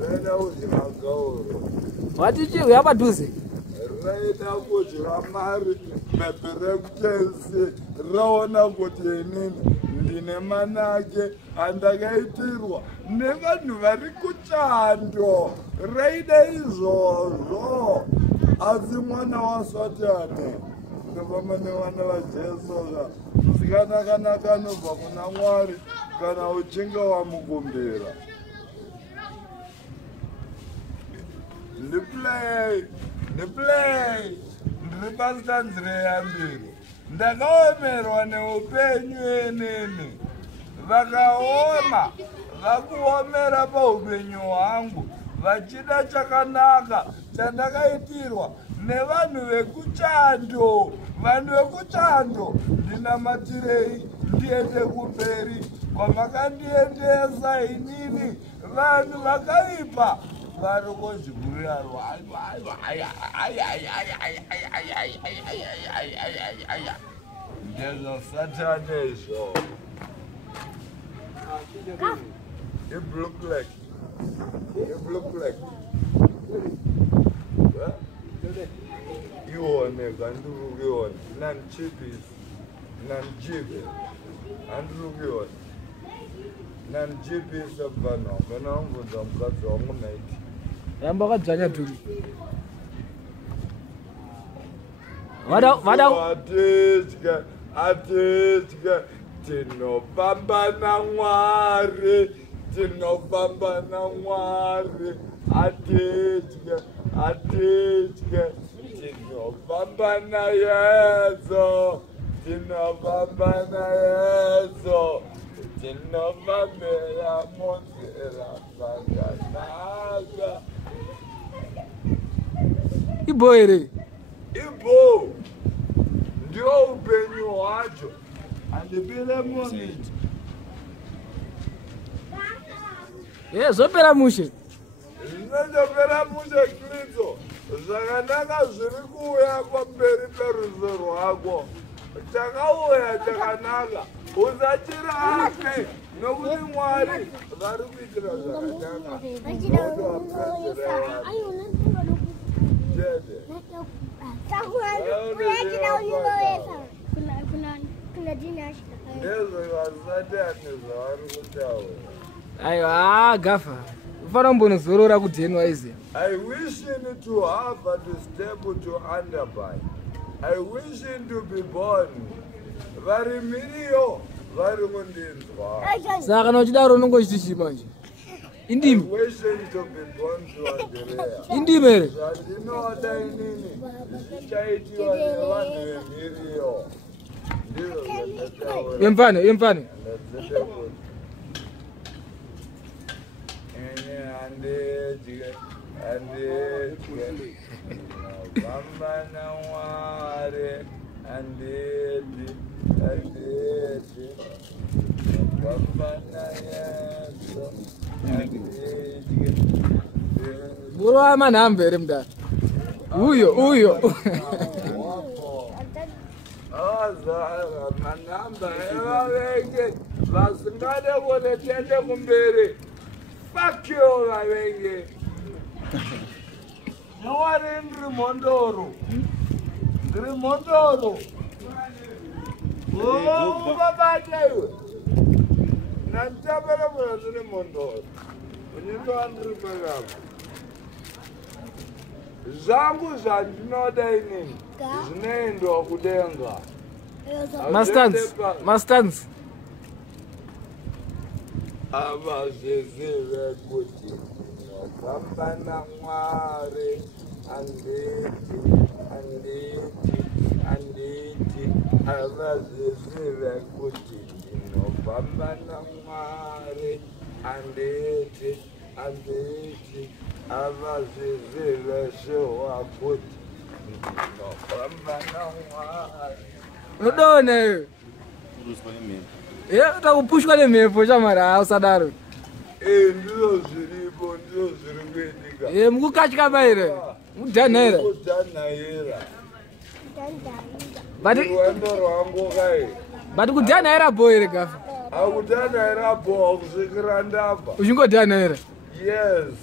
Rena uzimagauro. Watichi uyapadhuze. Rena kudya mari meperekutesi raona kuti inini ndine manake andakaitirwa nevanhu vari kuchando raida izvozvo asi mwana wasatani ndofamba nevana vajesu zvikanaka anobva kuna Mwari kana uchinge wamukumbira. Ndiplay ndiri pasitanzire yambiri ndakaomerwa neupenyu enene vakaoma vakuomera paupenyu hwangu vachida chakanaka chandakaitirwa nevanhu vekuchando. Vanhu vekuchando ndinamatirei ndiende kumberi kwamakandiendesa inini. Vanhu vakaipa vari kozvigurira ndezvasatani izvo. Blue black. Ione kandurukione nanchipisi nanchipe andurukione nanchipisi abvana kana wamubvunza mukadzi wangu naiti Ramba wakadzvanya dhuri. Atitya tinofamba naMwari atitya tinofamba naYesu tinofambira munzira dzakanaka. Ibo here. Ibo ndio upenyu hwacho. Andipire moni. Zopera mushe. Zvinozopera mushe Kristo. Zvakanaka zviri kuuya pamberi peruzivo rwako. Takauya chakanaka. Usachirake nokuti Mwari vari kuitira zvakanaka. Aiwa gafa. Ufana mbonozorora kudenwa izi. I wish you to have to step to underbuy. I wish you to be born. Vari miriyo vari kundinzwa. Saka nochidaro unongochiti manje. Indimi. I wish you to be born to Andrea. Indimi here. Zvandinoda inini zvichaitiwa nevanhu vemiriyo. Ndizvo zvandataura. Yemfane. Vamba naMwari anditi vamba naYesu anditi. Muro amanhambe here mdana. Uyo. Manhamba evavenge vasingade kuti tiende kumberi. Fuck you vavenge. Mwari ndiri mhondoro. Uvabata iwe. Nanditapera muna ndiri mhondoro. Unyindova ndiri pekapa. Zvangu zvandinoda inini zvinoendwa kudenga. Mastans. Ava zvizive kuti ndinofamba naMwari anditi. Ava zvizive kuti ndinofamba naMwari anditi. Ava zvizive zvewa kuti ndinofamba naMwari. Udone iwe. Utakupushwa nemhepo chamara usadaro. Ndizvo zviripo, ndizvo zviri kuitika. Mukukatya maire. Mudhanhaira. Rwendo rwangu kai. But kudhanhaira boy here gafa. Akudhanhaira bo kusvikira ndabva. Uchingodhanhaira. Yes.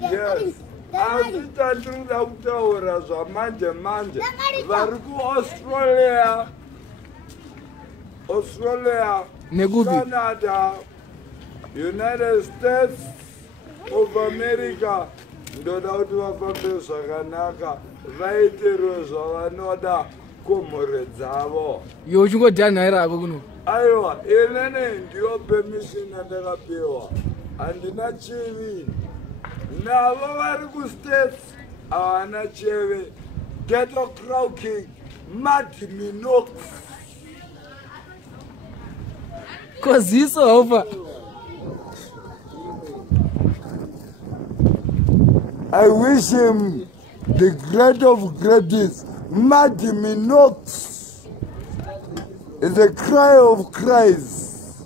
Yes. Asitandira kutaura zvamanje vari kuAustralia, Nekupi? Canada, United States of America. Ndoda kuti vafambe zvakanaka vaitewo zvavanoda kumhuri dzavo. Iwe uchingodhanhaira hako kuno. Aiwa, inene ndiyo permission yandakapiwa. Handina chivi. Navo vari kustates havana chivi. Ghetto croaking, Mad Minox. Koziso haupa. I wish him the great of greatest. Mad Minox is a cry of cries.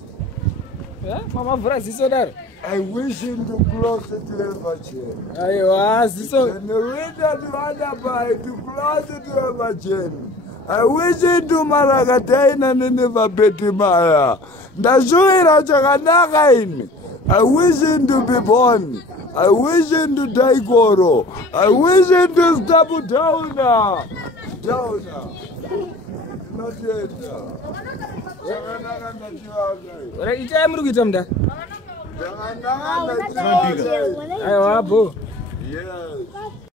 Mama vura ziso daro. I wish him to close it to Everton. Aiwa, ziso. And the reader to Adabai to close it to Everton. I wish him to Maragataina Nineva Betimaya. Ndazhuira chakanaka ini. I wish him to be born. I wish him to die Goro. I wish him to stop down. Not yet. Ora ichaya muri kuita muda. Aiwa bo. Yes.